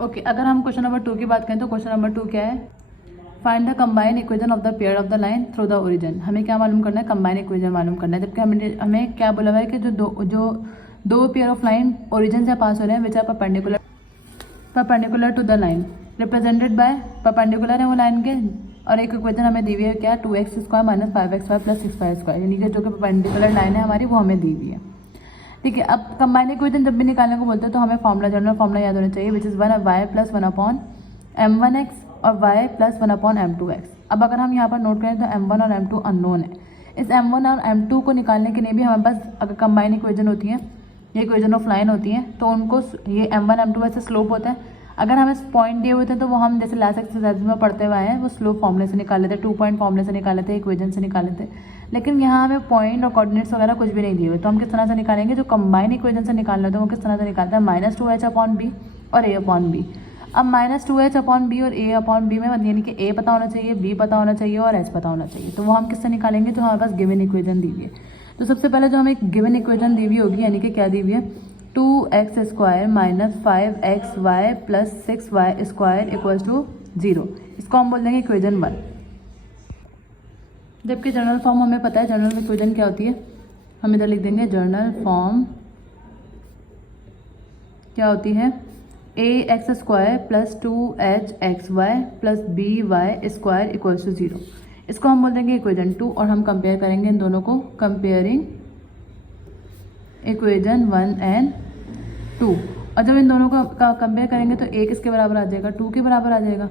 Okay, अगर हम question number 2 की बात करें तो क्वेश्चन नंबर 2 क्या है, find the combine equation of the pair of the line through the origin. हमें क्या मालूम करना है, कंबाइन इक्वेशन मालूम करना है। जबकि हमें क्या बोला हुआ है कि जो दो पेयर ऑफ लाइन ओरिजिन से पास हो रहे हैं which are perpendicular to the line represented by perpendicular है वो लाइन के, और एक इक्वेशन हमें दी हुई है क्या, 2x² minus 5xy plus 6y², यानी कि जो कि परपेंडिकुलर लाइन है हमारी वो हमें दी हुई है। ठीक है, अब कंबाइन इक्वेशन जब भी निकालने को बोलते हैं तो हमें फॉर्मूला, जनरल फॉर्मूला याद होना चाहिए, which is 1y plus 1/m1x और y प्लस 1/m2x। अब अगर हम यहाँ पर नोट करें तो m1 और m2 अननोन है। इस m1 और m2 को निकालने के लिए भी हमारे पास अगर कंबाइन इक्वेशन होती है, ये इक्वेशन ऑफ लाइन होती है, तो उनको ये m1 m2 वैसे स्लोप होता है। अगर हमें पॉइंट दिए हुए थे तो वो हम जैसे लास्ट एक्सरसाइज में पढ़ते हुए हैं वो स्लोप फॉर्मूले से निकाल लेते, 2 पॉइंट फॉर्मूले से निकाल लेते, इक्वेशन से निकाल लेते। लेकिन यहाँ हमें पॉइंट और कोऑर्डिनेट्स वगैरह कुछ भी नहीं दिए हुए, तो हम किस तरह से निकालेंगे, जो कंबाइन इक्वेशन से निकालना होता है वो किस तरह से निकालते हैं, -2h/b और a/b। अब -2h/b और a/b में यानी कि a पता होना चाहिए, b पता होना चाहिए और h पता होना चाहिए। तो वो हम किससे निकालेंगे, जो हमारे पास गिवन इक्वेशन दी हुई है। तो सबसे पहले जो हमें गिवन इक्वेशन दी हुई होगी, यानी कि क्या दी हुई है, 2x² minus 5xy plus 6y² equals to 0। इसको हम बोल देंगे इक्वेशन 1। जबकि जनरल फॉर्म हमें पता है, जनरल इक्वेशन क्या होती है, हम इधर लिख देंगे जनरल फॉर्म क्या होती है, ax² plus 2hxy plus by² equals to 0। इसको हम बोल देंगे इक्वेशन 2 और हम कंपेयर करेंगे इन दोनों को, कंपेयरिंग इक्वेशन 1 एंड 2। और जब इन दोनों को कंपेयर करेंगे तो a किसके बराबर आ जाएगा, 2 के बराबर आ जाएगा,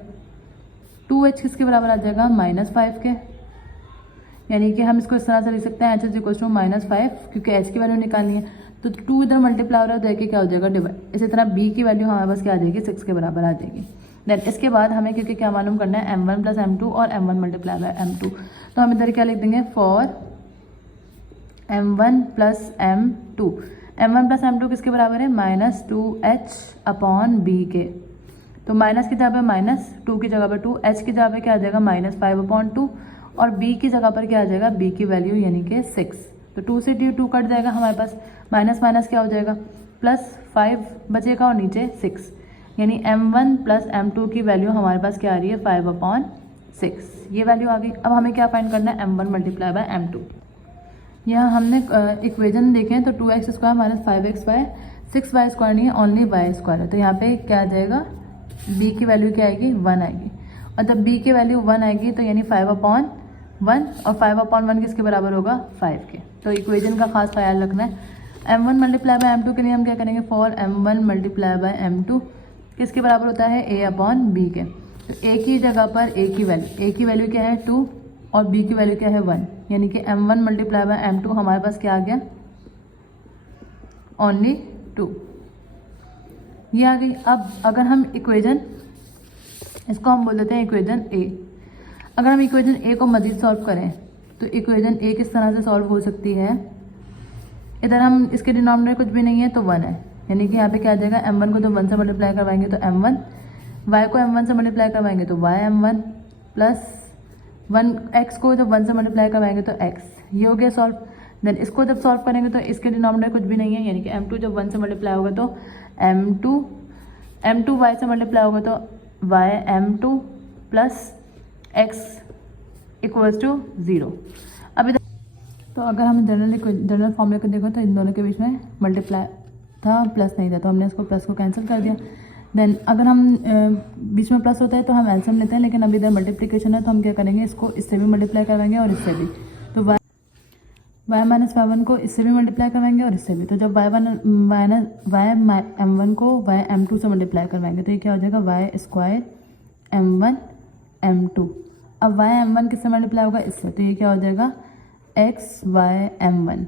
2h किसके बराबर आ जाएगा, -5 के। यानी कि हम इसको इस तरह से लिख सकते हैं h इज इक्वल टू -5, क्योंकि h की वैल्यू निकालनी है तो 2 इधर मल्टीप्लाई हो रहा है तो देखिए क्या हो जाएगा, डिवाइड। इसी तरह b की वैल्यू हमारे पास क्या आ जाएगी, 6 के बराबर आ जाएगी। देन इसके बाद हमें क्योंकि क्या मालूम करना है, m1 प्लस m2 और m1 मल्टीप्लाई बाय m2, तो हम इधर क्या लिख देंगे, for m1 plus m2, m1 plus m2 किसके बराबर है, -2h/b के। तो माइनस की जगह पे माइनस, 2 की जगह पे 2, h की जगह पे क्या आ जाएगा, -5/2 और b की जगह पर क्या आ जाएगा, b की वैल्यू यानी कि 6। तो 2 से 2 कट जाएगा, हमारे पास माइनस माइनस क्या हो जाएगा, +5 बचेगा और नीचे 6, यानी m1 प्लस m2 की वैल्यू हमारे पास क्या आ रही है, 5/6। ये वैल्यू आ गई। अब हमें क्या फाइंड करना है, m1 मल्टीप्लाई बाय m2। यहाँ हमने इक्वेशन देखे हैं तो 2x² माइनस 5xy, 6y² नहीं है, ओनली y² है। तो यहाँ पे क्या आ जाएगा, b की वैल्यू क्या आएगी, 1 आएगी। और जब b की वैल्यू 1 आएगी तो यानी 5/1, और 5/1 किसके बराबर होगा, 5 के। तो इक्वेशन का खास ख्याल रखना है। m1 मल्टीप्लाई बाय m2 के लिए हम क्या करेंगे, for m1 multiply by m2 किसके बराबर होता है, a/b के। तो a की जगह पर a की वैल्यू क्या है, 2 और b की वैल्यू क्या है, 1, यानी कि m1 मल्टीप्लाई बाय m2 हमारे पास क्या आ गया, ओनली 2। ये आ गई। अब अगर हम इक्वेशन, इसको हम बोल देते हैं इक्वेशन a। अगर हम इक्वेशन a को मजीद सॉल्व करें तो इक्वेशन a किस तरह से सॉल्व हो सकती है, इधर हम इसके डिनोमिनेटर कुछ भी नहीं है तो 1 है, यानी कि यहाँ पे क्या आ जाएगा, m1 को जब 1 से मल्टीप्लाई करवाएंगे तो m1, y को m1 से मल्टीप्लाई करवाएंगे तो y/m1 प्लस 1x को जब 1 से मल्टीप्लाई करवाएंगे तो x। ये हो गया सॉल्व। देन इसको जब सॉल्व करेंगे तो इसके डिनोमिनेटर कुछ भी नहीं है, यानी कि m2 जब 1 से मल्टीप्लाई होगा तो m2 y से मल्टीप्लाई होगा तो y/m2 plus x equals to 0। अब इधर तो अगर हम जनरल फॉर्मूले को देखो तो इन दोनों के बीच में मल्टीप्लाई था, प्लस नहीं था, तो हमने इसको प्लस को कैंसिल कर दिया। देन अगर हम बीच में प्लस होता है तो हम एलसीएम लेते हैं, लेकिन अभी इधर मल्टीप्लिकेशन है तो हम क्या करेंगे, इसको इससे भी मल्टीप्लाई करवाएंगे और इससे भी। तो y-1 को इससे भी मल्टीप्लाई करवाएंगे और इससे भी। तो जब y m1 को y/m2 से मल्टीप्लाई करवाएंगे तो ये क्या हो जाएगा, y² m1 m2। अब y/m1 किससे मल्टीप्लाई होगा, इससे, तो ये क्या हो जाएगा, x/y/m1।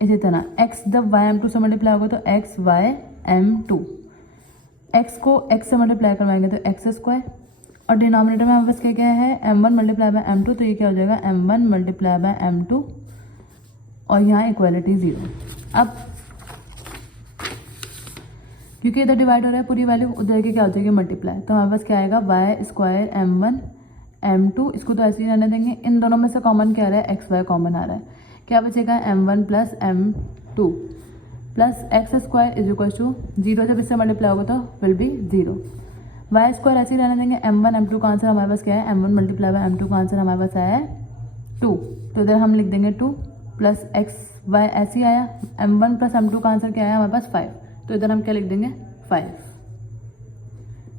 इसी तरह x जब y/m2 से मल्टीप्लाई होगा तो x/y/m2, x को x से मल्टीप्लाई करवाएंगे तो x² और डिनोमिनेटर में हमारे पास क्या क्या है, m1 मल्टीप्लाई बाय m2, तो ये क्या हो जाएगा, m1 मल्टीप्लाई बाय m2 और यहाँ इक्वालिटी 0। अब क्योंकि इधर डिवाइड हो रहा है पूरी वैल्यू, उधर के क्या हो जाएगी मल्टीप्लाई, तो हमारे पास क्या आएगा, y² m1 m2, इसको तो ऐसे ही रहने देंगे। इन दोनों में से कॉमन क्या आ रहा है, xy कॉमन आ रहा है, क्या बचेगा, m1 plus m2। Plus x square is equal to 0, जब इससे मल्टीप्लाई होगा तो विल बी 0। वाई स्क्वायर ऐसे ही रहने देंगे। m1 m2 का आंसर हमारे पास क्या है, m1 मल्टीप्लाई बाय m2 का आंसर हमारे पास आया है 2, तो इधर हम लिख देंगे 2 प्लस एक्स वाई ऐसे ही आया। m1 प्लस m2 का आंसर क्या आया हमारे पास 5, तो इधर हम क्या लिख देंगे 5।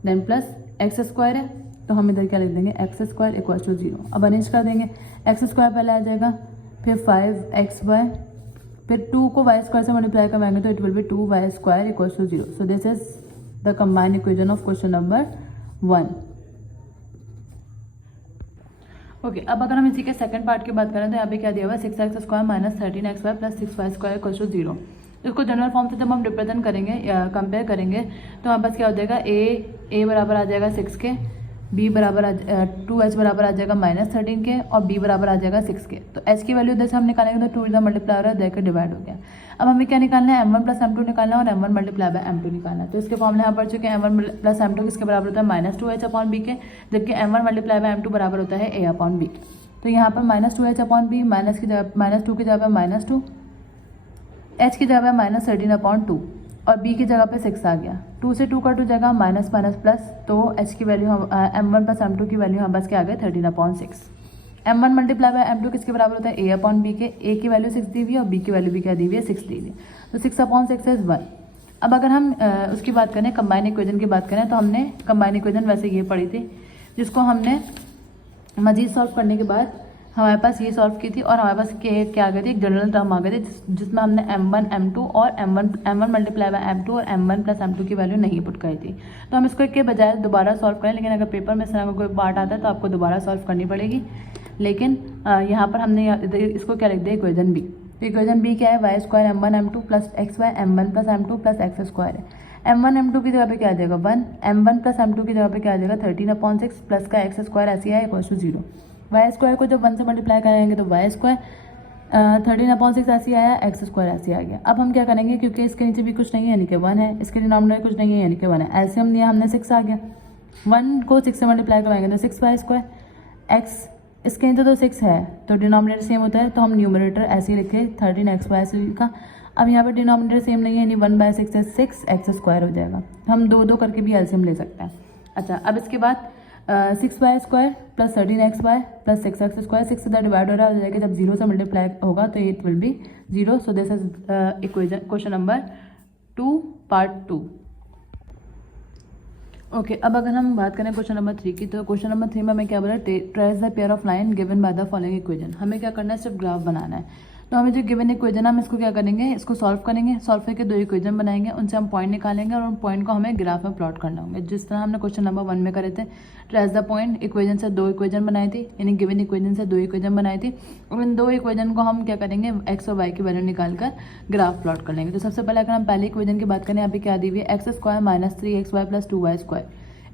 देन प्लस एक्स स्क्वायर है तो हम इधर क्या लिख देंगे एक्स स्क्वायर इक्वल टू 0। अब अरेंज कर देंगे, एक्स स्क्वायर पहले आ जाएगा, फिर 5xy, फिर 2 को वाई स्क्वायर से मल्टीप्लाई करवाएंगे तो it will be 2y square equal to 0। So this is the combined equation of question number 1। Okay, अब अगर हम इसी के सेकंड पार्ट की बात करें तो यहाँ पे क्या दिया हुआ है 6x square minus 13xy plus 6y square equal to 0। इसको जनरल फॉर्म से जब हम रिप्रेजेंट करेंगे या कंपेयर करेंगे तो हमारे पास क्या हो जाएगा, a बराबर आ जाएगा 6 के, b बराबर 2h बराबर आ जाएगा -13 के, और b बराबर आ जाएगा 6 के। तो h की वैल्यू इधर से हम निकालेंगे तो 2 इधर मल्टीप्लाई हो रहा है, देकर डिवाइड हो गया। अब हमें क्या निकालना है, m1 प्लस m2 निकालना है और m1 मल्टीप्लाई बाय m2 निकालना है। तो इसके फॉर्मूले यहाँ पढ़ चुके हैं, m1 प्लस m2 किसके बराबर होता है -2h अपॉन b के, जबकि m1 मल्टीप्लाई बाय m2 बराबर होता है a अपॉन b। तो यहाँ पर -2h अपॉन b, -2 की जगह पर -2, h की जगह पर -13 अपॉन 2 और b की जगह पे 6 आ गया। 2 से 2 का 2 जगह माइनस माइनस प्लस, तो h की वैल्यू हम m1 प्लस m2 की वैल्यू हम बस क्या आ गए 13 upon 6। m1 multiply by m2 किसके बराबर होता है a अपॉन b के, a की वैल्यू 6 दी हुई है और b की वैल्यू भी क्या दी हुई है 6 दी हुई है, तो 6 अपॉन 6 इज 1। अब अगर हम उसकी बात करें कंबाइन इक्वेशन की बात करें तो हमने कंबाइन इक्वेशन वैसे ये पढ़ी थी, जिसको हमने मजीद सॉल्व करने के बाद हमारे पास ये सॉल्व की थी और हमारे पास क्या आ गई थी, एक जनरल टर्म आ गई थी जिसमें हमने m1 m2 और m1 मल्टीप्लाई बाय m2 और m1 प्लस m2 की वैल्यू नहीं पुट करी थी। तो हम इसको के बजाय दोबारा सॉल्व करें, लेकिन अगर पेपर में इस तरह का कोई पार्ट आता है तो आपको दोबारा सॉल्व करनी पड़ेगी। लेकिन यहाँ पर हमने इसको क्या लिख दिया, इक्वेशन बी। तो इक्वेशन बी क्या है, y square m1 m2 plus x y m1 plus m2 plus x square है। m1 m2 की जगह पे क्या आ जाएगा 1, m1 प्लस m2 की जगह पे क्या आ जाएगा 13 अपॉन 6 प्लस का एक्स स्क्वायर ऐसे है इक्वल टू 0। वाई स्क्वायर को जब 1 से मल्टीप्लाई करेंगे तो वाई स्क्वायर 13 अपॉन 6 ऐसे आया, एक्स स्क्वायर ऐसे आ गया। अब हम क्या करेंगे, क्योंकि इसके नीचे भी कुछ नहीं है यानी कि 1 है, इसके डिनोमिनेटर कुछ नहीं है यानी कि 1 है, ऐसे हम लिया हमने 6 आ गया। 1 को 6 से मल्टीप्लाई करवाएंगे तो 6y स्क्वायर, एक्स इसके नीचे तो 6 है तो डिनोमिनेटर सेम होता है, तो हम न्यूमरेटर ऐसे ही लिखे 13xy ऐसे लिखा। अब यहाँ पर डिनोमिनेटर सेम नहीं है यानी 1/6 है, 6x स्क्वायर हो जाएगा। हम 2 करके भी एलसीएम ले सकते हैं। अच्छा, अब इसके बाद 6y square plus 13xy plus 6x square, 6 से डिवाइड हो रहा है, हो जाएगा जब 0 से मल्टीप्लाई होगा तो it will B 0। So this is equation question number 2 part 2। Okay, अब अगर हम बात करें क्वेश्चन नंबर 3 की, तो क्वेश्चन नंबर 3 में हमें क्या बोला, trace the pair of line given by the following equation. हमें क्या करना है, सिर्फ ग्राफ बनाना है। तो हमें जो गिवन इक्वेशन हम इसको क्या करेंगे, इसको सॉल्व करेंगे, सॉल्व करके 2 इक्वेशन बनाएंगे, उनसे हम पॉइंट निकालेंगे और उन पॉइंट को हमें ग्राफ में प्लॉट करना होंगे, जिस तरह हमने क्वेश्चन नंबर 1 में करे थे। ट्रेस द पॉइंट इक्वेशन से 2 इक्वेशन बनाई थी, यानी गिवन इक्वेशन से 2 इक्वेशन बनाई थी, और इन 2 इक्वेशन को हम क्या करेंगे, एक्स और वाई की वैल्यू निकाल कर ग्राफ प्लॉट कर लेंगे। तो सबसे पहले अगर हम पहले इक्वेशन की बात करें, यहाँ पे क्या दी हुई है, x square minus 3xy plus 2y square.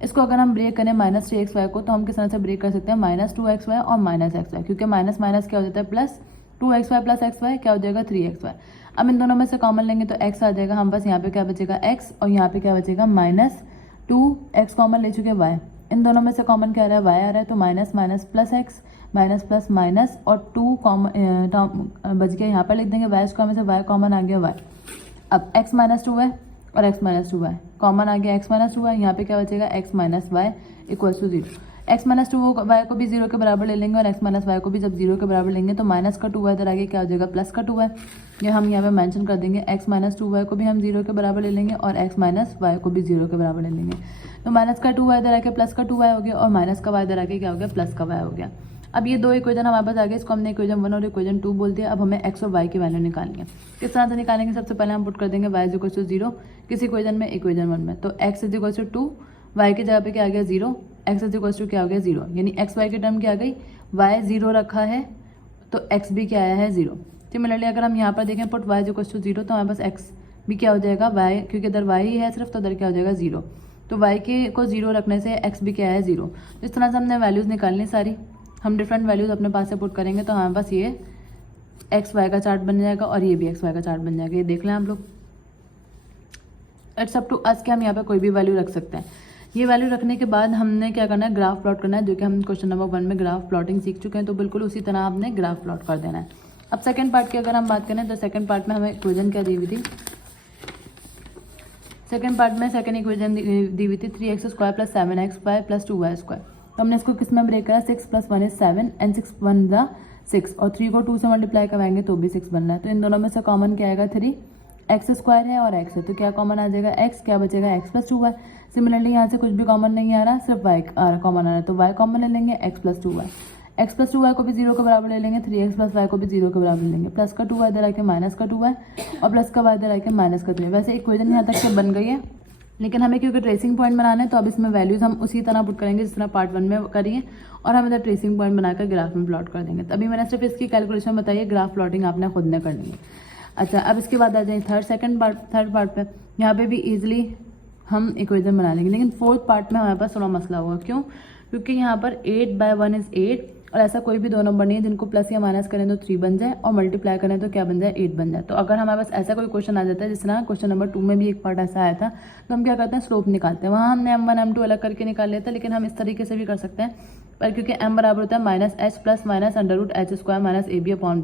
इसको अगर हम ब्रेक करें -3xy को, तो हम किस तरह से ब्रेक कर सकते हैं, -2xy और -xy, क्योंकि माइनस माइनस क्या हो जाता है प्लस, 2xy प्लस xy क्या हो जाएगा 3xy। अब इन दोनों में से कॉमन लेंगे तो x आ जाएगा, हम बस यहाँ पे क्या बचेगा x और यहाँ पे क्या बचेगा -2x कॉमन ले चुके y। इन दोनों में से कॉमन क्या आ रहा है, y आ रहा है, तो minus minus plus x, minus plus minus और 2 कॉमन बच गया, यहाँ पर लिख देंगे y स्क्वायर में से y कॉमन आ गया y। अब x -2 है और x -2y कॉमन आ गया, x -2y, यहाँ पे क्या बचेगा x -y equal to 0। x -2y को भी 0 के बराबर ले लेंगे और x -y को भी जब 0 के बराबर लेंगे तो माइनस का 2y इधर आगे क्या हो जाएगा प्लस का 2y, ये हम यहाँ पे मेंशन कर देंगे। x -2y को भी हम 0 के बराबर ले लेंगे और x -y को भी 0 के बराबर ले लेंगे, तो माइनस का 2y इधर आके प्लस का 2y हो गया और माइनस का y इधर आके क्या हो गया प्लस का y हो गया। अब ये 2 इक्वेशन हमारे पास आ गए, इसको हमने इक्वेशन 1 और इक्वेशन 2 बोल दिया। अब हमें x और y की वैल्यू निकालनी है। किस तरह से निकालेंगे, सबसे पहले हम पुट कर देंगे y इक्वल टू 0 किस इक्वेशन में, इक्वेशन 1 में, तो x इक्वल टू 2, y की जगह पे क्या आ गया 0, x इक्वल टू क्या हो गया 0, यानी x y की टर्म क्या आ गई, y 0 रखा है तो x भी क्या आया है 0। सिमिलरली अगर हम यहाँ पर देखें पुट y इक्वल टू 0, तो हमारे पास x भी क्या हो जाएगा y, क्योंकि इधर y ही है सिर्फ, तो इधर क्या हो जाएगा 0, तो y के को 0 रखने से x भी क्या है 0। इस तरह से हमने वैल्यूज़ निकालनी सारी, हम डिफरेंट वैल्यूज़ अपने पास से पुट करेंगे तो हमारे पास ये एक्स वाई का चार्ट बन जाएगा और ये भी एक्स वाई का चार्ट बन जाएगा। ये देख लें आप लोग, इट्स अप टू अस कि हम यहाँ पे कोई भी वैल्यू रख सकते हैं। ये वैल्यू रखने के बाद हमने क्या करना है, ग्राफ प्लॉट करना है, जो कि हम क्वेश्चन नंबर 1 में ग्राफ प्लॉटिंग सीख चुके हैं, तो बिल्कुल उसी तरह हमने ग्राफ प्लॉट कर देना है। अब सेकंड पार्ट की अगर हम बात करें तो सेकंड पार्ट में हमें इक्वेशन क्या दी हुई थी, सेकंड पार्ट में सेकंड इक्वेशन दी हुई थी 3x² + 7xy + 2y²। तो हमने इसको किस में ब्रेक करा, 6 + 1 = 7 एंड 6 × 1 = 6 और 3 को 2 से मल्टीप्लाई करवाएंगे तो भी 6 बन रहा है। तो इन दोनों में से कॉमन क्या आएगा, 3x² है और x है, तो क्या कॉमन आ जाएगा, x, क्या बचेगा x + 2y। सिमिलरली यहाँ से कुछ भी कॉमन नहीं आ रहा, सिर्फ y कॉमन आ रहा है, तो y कॉमन ले लेंगे, x + 2y। x + 2y को भी 0 के बराबर ले लेंगे, 3x + y को भी 0 के बराबर ले लेंगे, प्लस का 2y इधर आके माइनस का 2y और प्लस का y इधर आके माइनस का 3। वैसे इक्वेशन यहाँ तक के बन गई है, लेकिन हमें क्योंकि ट्रेसिंग पॉइंट बनाना है तो अब इसमें वैल्यूज हम उसी तरह पुट करेंगे जिस तरह पार्ट 1 में करिए और हम इधर ट्रेसिंग पॉइंट बनाकर ग्राफ में प्लॉट कर देंगे। तभी मैंने सिर्फ इसकी कैलकुलेशन बताई है, ग्राफ प्लॉटिंग आपने खुद ने करनी है। अच्छा, अब इसके बाद आ जाए थर्ड पार्ट पे। यहाँ पे भी ईजिली हम इक्वेशन बना लेंगे, लेकिन फोर्थ पार्ट में हमारे पास थोड़ा मसला होगा। क्यों? क्योंकि यहाँ पर 8/1 = 8 और ऐसा कोई भी दो नंबर नहीं है जिनको प्लस या माइनस करें तो 3 बन जाए और मल्टीप्लाई करें तो क्या बन जाए, 8 बन जाए। तो अगर हमारे पास ऐसा कोई क्वेश्चन आ जाता है, जिस तरह क्वेश्चन नंबर 2 में भी एक पार्ट ऐसा आया था, तो हम क्या करते हैं, स्लोप निकालते हैं। वहाँ हमने m1 m2 अलग करके निकाल लिया था, लेकिन हम इस तरीके से भी कर सकते हैं, पर क्योंकि m बराबर होता है -h + -√h² - ab/b।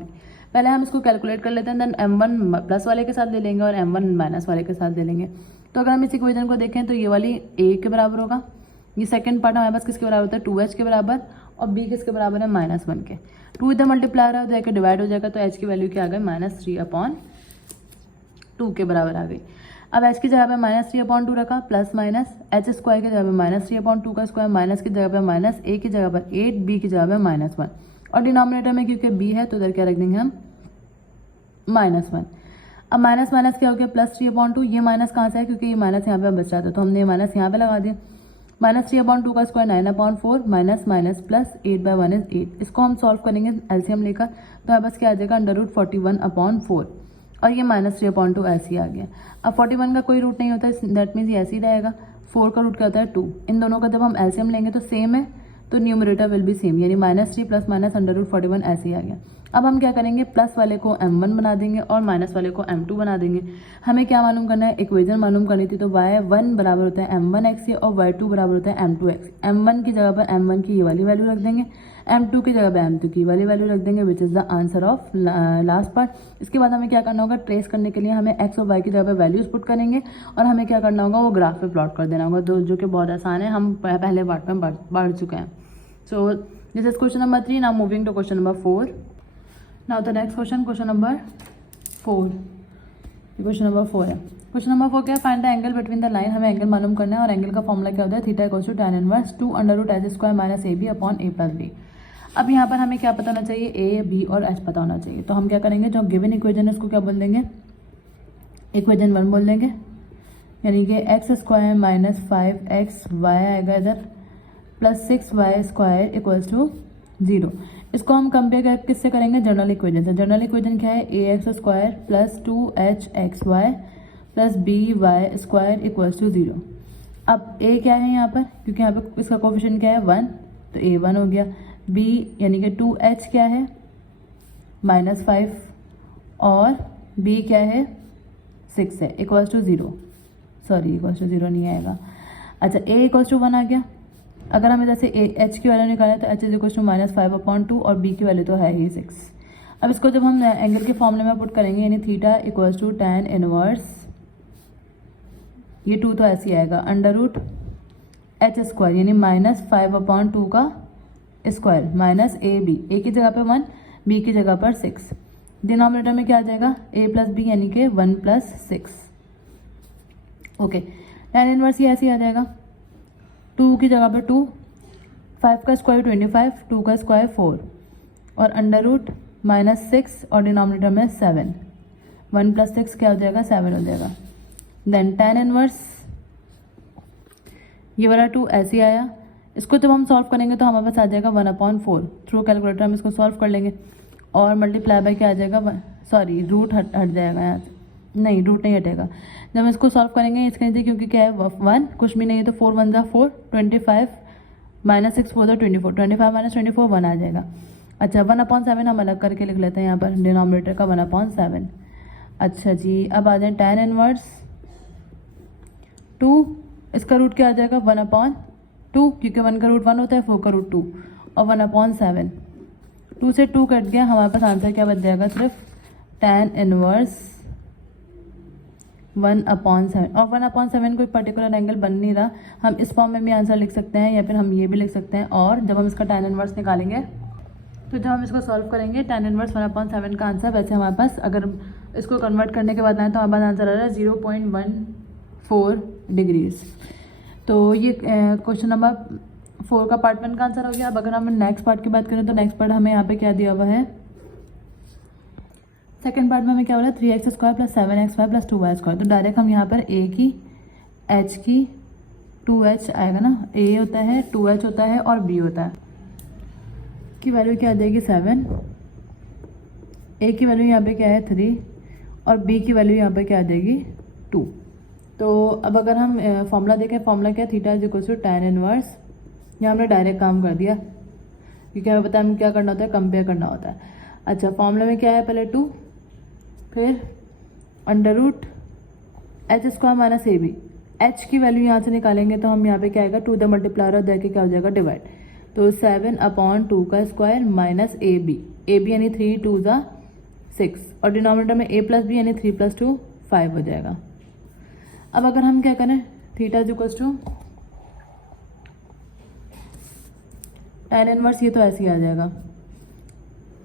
पहले हम इसको कैलकुलेट कर लेते हैं, देन m1 प्लस वाले के साथ ले लेंगे और m1 माइनस वाले के साथ ले लेंगे। तो अगर हम इस इक्वेशन को देखें तो ये वाली a के बराबर होगा, ये सेकंड पार्ट हमारे पास किसके बराबर होता है, 2h के बराबर, और b किसके बराबर है, -1 के। 2 इधर मल्टीप्लाई रहा है, उधर डिवाइड हो जाएगा, तो h की वैल्यू क्या आ गई, -3/2 के बराबर आ गई। अब h की जगह पे -3/2 रखा, प्लस माइनस h² की जगह पे -3/2 का स्क्वायर, माइनस की जगह पे माइनस, a की जगह पर 8, b की जगह पे -1 और डिनोमिनेटर में क्योंकि b है तो उधर क्या रख देंगे हम, -1। अब माइनस माइनस क्या हो गया, +3/2। ये माइनस कहाँ से है, क्योंकि ये माइनस यहाँ पे बच रहा था तो हमने माइनस यहाँ पे लगा दिया। -3/2 का स्क्वायर 9/4 माइनस माइनस प्लस 8/1 = 8। इसको हम सॉल्व करेंगे एलसीएम लेकर, तो बस क्या आ जाएगा, √41/4 और ये -3/2 ऐसे ही आ गया। अब 41 का कोई रूट नहीं होता, दैट मीन्स ये ऐसे ही रहेगा। 4 का रूट क्या होता है, 2। इन दोनों का जब हम एलसीएम लेंगे तो सेम है, तो न्यूमरेटर विल बी सेम, यानी -3 + -√41 ऐसे ही आ गया। अब हम क्या करेंगे, प्लस वाले को m1 बना देंगे और माइनस वाले को m2 बना देंगे। हमें क्या मालूम करना है, इक्वेशन मालूम करनी थी, तो y1 बराबर होता है m1x और y2 बराबर होता है m2x। m1 की जगह पर m1 की ये वाली वैल्यू रख देंगे, m2 की जगह पर m2 की वाली वैल्यू रख देंगे, which is the answer of last part. इसके बाद हमें क्या करना होगा, ट्रेस करने के लिए हमें x और y की जगह पर वैल्यूज पुट करेंगे और हमें क्या करना होगा, वो ग्राफ पे प्लॉट कर देना होगा, जो कि बहुत आसान है, हम पहले पार्ट में बढ़ चुके हैं। So this is question number 3. Now moving to question number 4. Now the next question number 4. Question number 4 है। Question number 4 क्या है, find the angle between the line. हमें एंगल मालूम करना है और एंगल का फॉर्मूला क्या होता है, theta = tan inverse 2 √h² - ab/a + b। अब यहाँ पर हमें क्या पता होना चाहिए, a, b और h पता होना चाहिए। तो हम क्या करेंगे, जो गिवन इक्वेशन है उसको क्या बोल देंगे, इक्वेशन 1 बोल देंगे, यानी कि x² - 5xy आएगा इधर +6y² = 0। इसको हम कंपेयर किससे करेंगे, जनरल इक्वेशन से। जनरल इक्वेशन क्या है, ax² + 2hxy + by² = 0। अब a क्या है यहाँ पर, क्योंकि यहाँ पर इसका कोफिशिएंट क्या है, 1, तो a 1 हो गया। b यानी कि 2h क्या है, -5 और b क्या है, 6 है, = 0। सॉरी, = 0 नहीं आएगा। अच्छा, a = 1 आ गया। अगर हमें जैसे h की वैल्यू निकालें तो h = -5/2 और b की वैल्यू तो है ही 6। अब इसको जब हम एंगल के फॉर्मूले में पुट करेंगे, यानी थीटा = tan इनवर्स, ये 2 तो ऐसे ही आएगा, √h² यानी -5/2 का स्क्वायर माइनस ab, a की जगह पे 1, b की जगह पर 6। डिनोमिनेटर में क्या आ जाएगा, a + b यानी कि 1 + 6। ओके, tan इनवर्स ये ऐसे ही आ जाएगा, 2 की जगह पर 2, 5 का स्क्वायर 25, 2 का स्क्वायर 4 और √-6 और डिनोमिनेटर में 7, 1 + 6 क्या हो जाएगा, 7 हो जाएगा। देन tan इनवर्स ये वाला 2 ऐसे आया। इसको जब हम सॉल्व करेंगे तो हमारे पास आ जाएगा 1/4। थ्रू कैलकुलेटर हम इसको सॉल्व कर लेंगे और मल्टीप्लाई बाय क्या आ जाएगा, सॉरी रूट हट जाएगा यहाँ से, नहीं रूट नहीं हटेगा। जब हम इसको सॉल्व करेंगे इसके नीचे, क्योंकि क्या है 1 कुछ भी नहीं है, तो 4 × 1 = 4, 25 -6 4 = 24, 25 - 24 1 आ जाएगा। अच्छा, 1/7 हम अलग करके लिख लेते हैं यहाँ पर, डिनोमिनेटर का 1/7। अच्छा जी, अब आ जाए tan इनवर्स 2, इसका रूट क्या आ जाएगा, 1/2, क्योंकि 1 का रूट 1 होता है, 4 का रूट 2 और 1/7। 2 से 2 कट गया, हमारे पास आंसर क्या बच जाएगा, सिर्फ tan इनवर्स 1/7 और 1/7 कोई पर्टिकुलर एंगल बन नहीं रहा, हम इस फॉर्म में भी आंसर लिख सकते हैं या फिर हम ये भी लिख सकते हैं। और जब हम इसका tan इनवर्स निकालेंगे तो जब हम इसको सॉल्व करेंगे tan इनवर्स 1/7 का आंसर, वैसे हमारे पास अगर इसको कन्वर्ट करने के बाद आए तो हमारे पास आंसर आ रहा है 0.14 डिग्रीज। तो ये क्वेश्चन नंबर 4 का पार्ट 1 का आंसर हो गया। अब अगर हम नेक्स्ट पार्ट की बात करें तो नेक्स्ट पार्ट हमें यहाँ पे क्या दिया हुआ है, सेकेंड पार्ट में हमें क्या बोला 3x² + 7xy + 2y²। तो डायरेक्ट हम यहाँ पर a की h की 2h आएगा ना, a होता है 2h होता है और b होता है, की वैल्यू क्या आ जाएगी 7, a की वैल्यू यहाँ पे क्या है 3 और b की वैल्यू यहाँ पे क्या आ जाएगी 2। तो अब अगर हम फॉर्मूला देखें, फॉर्मूला क्या है, थीटा = tan इनवर्स, यहाँ हमने डायरेक्ट काम कर दिया क्योंकि हमें पता है हमें क्या करना होता है, कंपेयर करना होता है। अच्छा, फॉर्मूला में क्या है, पहले 2, फिर √h² - ab, h की वैल्यू यहाँ से निकालेंगे तो हम यहाँ पे क्या आएगा 2 द मल्टीप्लायर और जाके क्या हो जाएगा डिवाइड, तो 7/2 का स्क्वायर माइनस ab यानी 3 2 ज़ा 6 और डिनोमिनेटर में a + b यानी 3 + 2 5 हो जाएगा। अब अगर हम क्या करें, थीटा = tan इनवर्स, ये तो ऐसे ही आ जाएगा,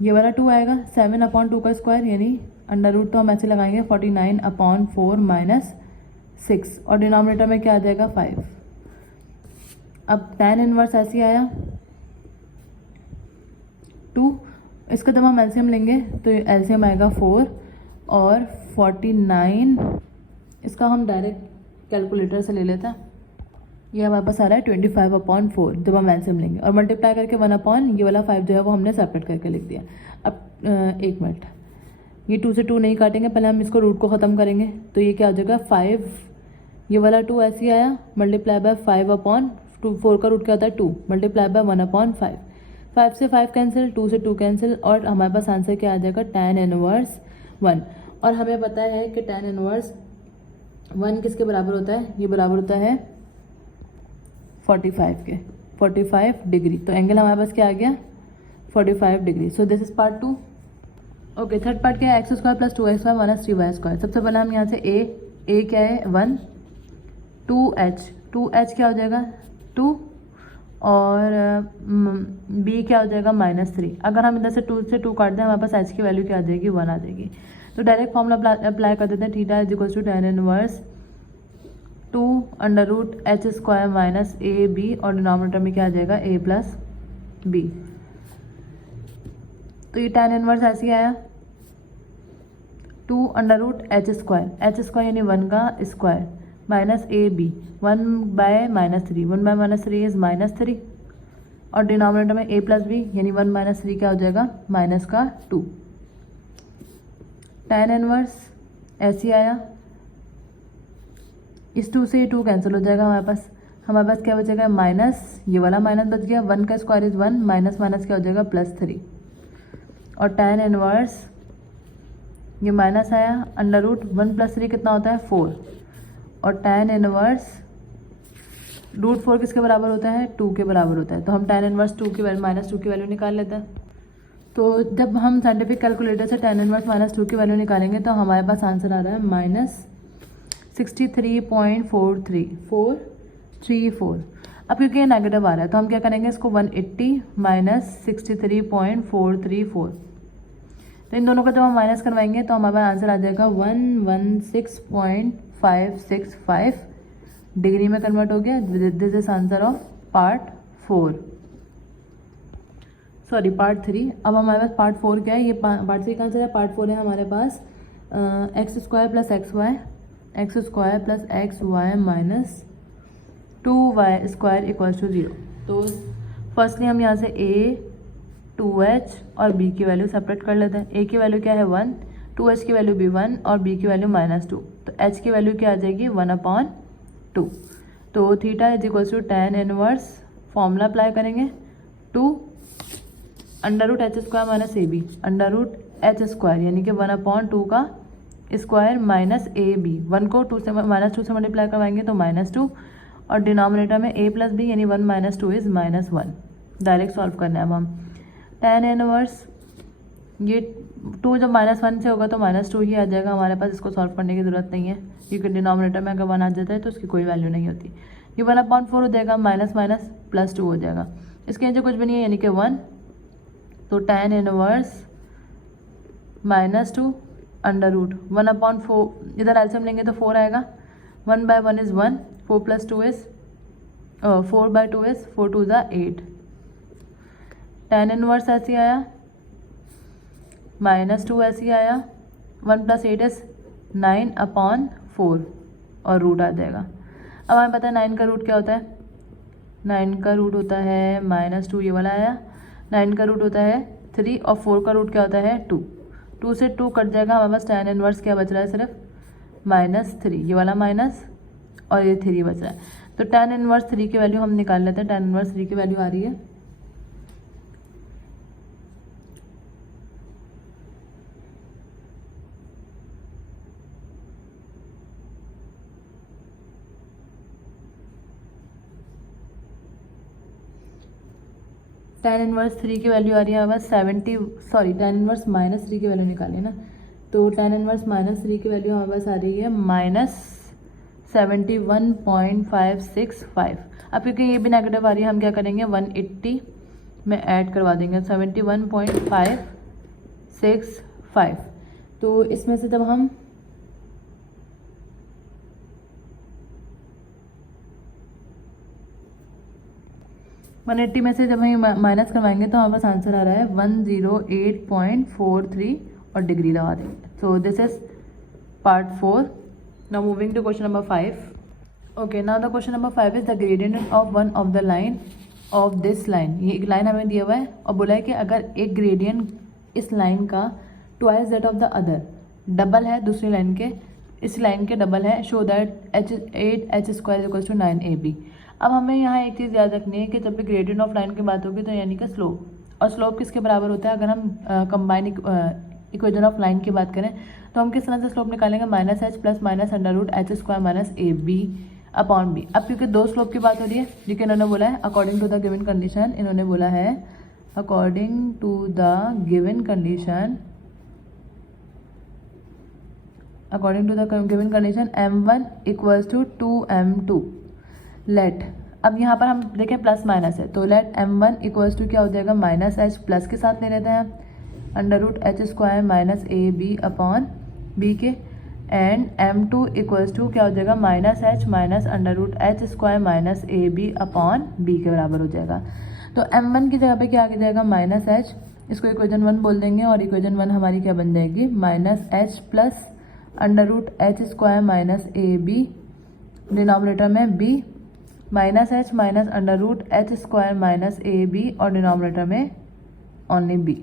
ये वाला 2 आएगा 7/2 का स्क्वायर यानी √, तो हम ऐसे लगाएंगे 49/4 - 6 और डिनोमिनेटर में क्या आ जाएगा 5। अब tan इनवर्स ऐसे ही आया 2, इसका जब हम एलसीएम लेंगे तो एलसीएम आएगा 4 और 49, इसका हम डायरेक्ट कैलकुलेटर से ले लेते हैं, ये हमारे पास आ रहा है 25/4 जब हम एलसीएम लेंगे और मल्टीप्लाई करके 1/, ये वाला 5 जो है वो हमने सेपरेट करके लिख दिया। अब 1 मिनट, ये 2 से 2 नहीं काटेंगे, पहले हम इसको रूट को ख़त्म करेंगे, तो ये क्या हो जाएगा 5, ये वाला 2 ऐसे ही आया मल्टीप्लाई बाय 5/2, 4 का रूट क्या होता है 2 मल्टीप्लाई बाय 1/5, 5 से 5 कैंसिल, 2 से 2 कैंसिल और हमारे पास आंसर क्या आ जाएगा tan इनवर्स 1। और हमें पता है कि tan इनवर्स 1 किसके बराबर होता है, ये बराबर होता है 45 के, 45 डिग्री। तो एंगल हमारे पास क्या आ गया 45 degree. So this is part 2। Okay, third part क्या है, x² + 2xy - 3y²। सबसे पहले हम यहाँ से a क्या है 1, 2h क्या हो जाएगा 2 और b क्या हो जाएगा -3। अगर हम इधर से 2 से 2 काट दें हमारे पास h की वैल्यू क्या आ जाएगी 1 आ जाएगी। तो डायरेक्ट फॉर्मूला अप्लाई कर देते हैं, theta = tan inverse 2 √h² - ab और डिनोमिनेटर में क्या आ जाएगा a + b। तो ये tan इनवर्स ऐसे ही आया 2 √h² यानी 1 का स्क्वायर माइनस ab 1/-3, 1/-3 इज -3 और डिनोमिनेटर में a + b यानी 1 - 3 क्या हो जाएगा -2। tan इनवर्स ऐसे ही आया, इस 2 से ये 2 कैंसिल हो जाएगा, हमारे पास क्या बचेगा माइनस, ये वाला माइनस बच गया, 1 का स्क्वायर इज 1 माइनस माइनस क्या हो जाएगा +3 और tan इनवर्स ये माइनस आया √1 + 3 कितना होता है 4 और tan इनवर्स √4 किसके बराबर होता है 2 के बराबर होता है। तो हम tan इनवर्स 2 की वैल्यू -2 की वैल्यू निकाल लेते हैं। तो जब हम साइंटिफिक कैलकुलेटर से tan इनवर्स -2 की वैल्यू निकालेंगे तो हमारे पास आंसर आ रहा है -63.434। अब क्योंकि ये नेगेटिव आ रहा है तो हम क्या करेंगे इसको 180 - 63.434, तो इन दोनों का जब हम माइनस करवाएंगे तो हमारे पास आंसर आ जाएगा 116.565 डिग्री में कन्वर्ट हो गया। This is answer of part 3। अब हमारे पास पार्ट 4 क्या है, ये पार्ट 3 का आंसर है। पार्ट 4 है हमारे पास x² + xy - 2y² = 0। तो फर्स्टली हम यहाँ से a 2h और b की वैल्यू सेपरेट कर लेते हैं। a की वैल्यू क्या है 1, 2h की वैल्यू भी 1 और b की वैल्यू -2, तो h की वैल्यू क्या आ जाएगी 1/2। तो theta = tan inverse, formula apply करेंगे 2 √h² - ab √h² यानी कि 1/2 का स्क्वायर माइनस ab, 1 को -2 से मल्टीप्लाई करवाएंगे तो -2 और डिनोमिनेटर में a + b यानी 1 - 2 इज -1। डायरेक्ट सॉल्व करना है अब हम tan इनवर्स, ये 2 जब -1 से होगा तो -2 ही आ जाएगा हमारे पास, इसको सॉल्व करने की ज़रूरत नहीं है क्योंकि डिनोमिनेटर में अगर 1 आ जाता है तो उसकी कोई वैल्यू नहीं होती। ये 1/4 हो जाएगा, माइनस माइनस +2 हो जाएगा, इसके नीचे कुछ भी नहीं है यानी कि 1, तो tan इनवर्स -2 √, 1/4, इधर एल्सियम लेंगे तो 4 आएगा, 1/1 इज़ 1, 4 + 2 इज़ 4/2 इज़ 4 2 ज़ा 8, tan इनवर्स ऐसे आया, -2 ऐसे आया, 1 + 8 इज़ 9/4 और रूट आ जाएगा। अब हमें पता है 9 का रूट क्या होता है, 9 का रूट होता है -2, ये वाला आया, 9 का रूट होता है 3 और 4 का रूट क्या होता है 2, 2 से 2 कट जाएगा, हमारे पास tan इनवर्स क्या बच रहा है सिर्फ -3, ये वाला माइनस और ये 3 बच रहा है, तो tan इनवर्स 3 की वैल्यू हम निकाल लेते हैं। tan इनवर्स 3 की वैल्यू आ रही है tan इनवर्स 3 की वैल्यू आ रही है हमारे पास tan इनवर्स -3 की वैल्यू निकाली ना, तो tan इनवर्स -3 की वैल्यू हमारे पास आ रही है -71.565। अब क्योंकि ये भी नेगेटिव आ रही है हम क्या करेंगे 180 में ऐड करवा देंगे 71.565, तो इसमें से जब हम 180 में से जब हम माइनस करवाएंगे तो हमारे पास आंसर आ रहा है 108.43 और डिग्री लगा देंगे। So this is part 4। Now moving to question number 5। Okay, now the question number 5 is the gradient of one of the line of this line. ये एक लाइन हमें दिया हुआ है और बोला है कि अगर एक ग्रेडियंट इस लाइन का twice that of the other, double है दूसरी लाइन के, इस लाइन के डबल है, शो दैट 8h² = 9ab। अब हमें यहाँ एक चीज़ याद रखनी है कि जब भी ग्रेडियंट ऑफ लाइन की बात होगी तो यानी कि स्लोप, और स्लोप किसके बराबर होता है, अगर हम कंबाइन इक्वेशन ऑफ लाइन की बात करें तो हम किस तरह से स्लोप निकालेंगे, -h + -√h² - ab/b। अब क्योंकि दो स्लोप की बात हो रही है, लेकिन इन्होंने बोला है according to the given condition, इन्होंने बोला है according to the given condition m1 = 2m2 let. अब यहाँ पर हम देखें प्लस माइनस है, तो लेट m1 = क्या हो जाएगा -h, प्लस के साथ ले लेते हैं √h² - ab/b के, एंड m2 = क्या हो जाएगा -h - √h² - ab/b के बराबर हो जाएगा। तो m1 की जगह पे क्या आ जाएगा -h, इसको इक्वेशन 1 बोल देंगे और इक्वेशन 1 हमारी क्या बन जाएगी -h plus √h² - ab, denominator में b, -h minus √h² - ab और डिनोमिनेटर में ओनली b।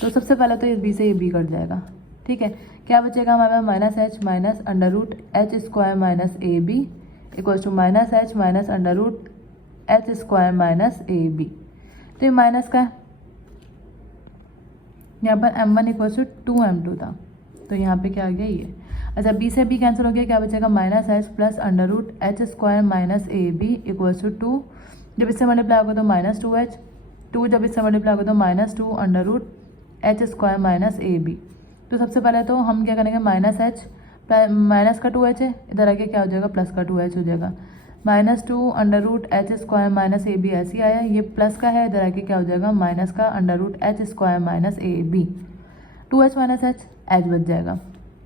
तो सबसे पहले तो इस b से ये b कट जाएगा, ठीक है। क्या बचेगा हमारे पास -h minus √h² - ab = -h minus √h² - ab। तो ये माइनस का है, यहाँ पर m1 = 2m2 था, तो यहाँ पे क्या आ गया ये। अच्छा, b से b कैंसिल हो गया, क्या बचेगा -h प्लस √h² - ab = 2, जब इससे मल्टीप्लाई होगा तो -2h, 2 जब इससे मल्टीप्लाई होगा तो -2 √h² - ab। तो सबसे पहले तो हम क्या करेंगे -h, माइनस का 2h है, इधर आके क्या हो जाएगा प्लस का 2h हो जाएगा, -2 √h² - ab ऐसे आया, ये प्लस का है, इधर आके क्या हो जाएगा माइनस का √h² - ab, 2h - h, h बच जाएगा,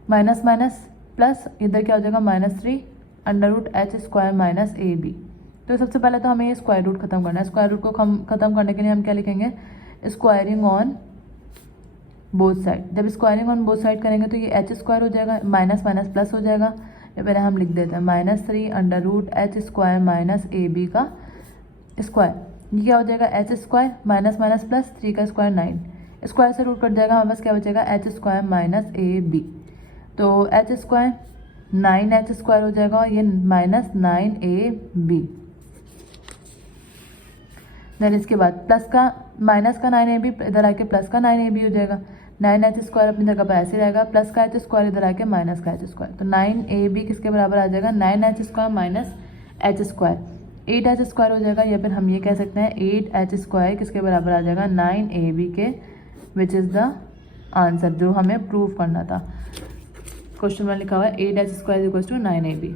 माइनस माइनस प्लस, इधर क्या हो जाएगा -3 √h² - ab। तो सबसे पहले तो हमें ये स्क्वायर रूट खत्म करना है। स्क्वायर रूट को खत्म करने के लिए हम क्या लिखेंगे, स्क्वायरिंग ऑन बोथ साइड। जब स्क्वायरिंग ऑन बोथ साइड करेंगे तो ये h² हो जाएगा, माइनस माइनस प्लस हो जाएगा, या पहले हम लिख देते हैं -3 √h² - ab का स्क्वायर, ये क्या हो जाएगा h² माइनस माइनस प्लस 3 का स्क्वायर 9, स्क्वायर से रूट कट जाएगा, हमारे पास क्या बचेगा h² - ab। तो h² 9h² हो जाएगा और ये -9ab। देन इसके बाद प्लस का माइनस का 9ab, इधर आके प्लस का 9ab हो जाएगा, 9h² अपनी जगह पर ऐसे रहेगा, प्लस का h² इधर आके माइनस का h², तो 9ab किसके बराबर आ जाएगा 9h² माइनस h², 8h² हो जाएगा, या फिर हम ये कह सकते हैं 8h² किसके बराबर आ जाएगा 9ab के, विच इज़ द आंसर जो हमें प्रूव करना था। क्वेश्चन 1 लिखा हुआ है a dash square equal to 9ab।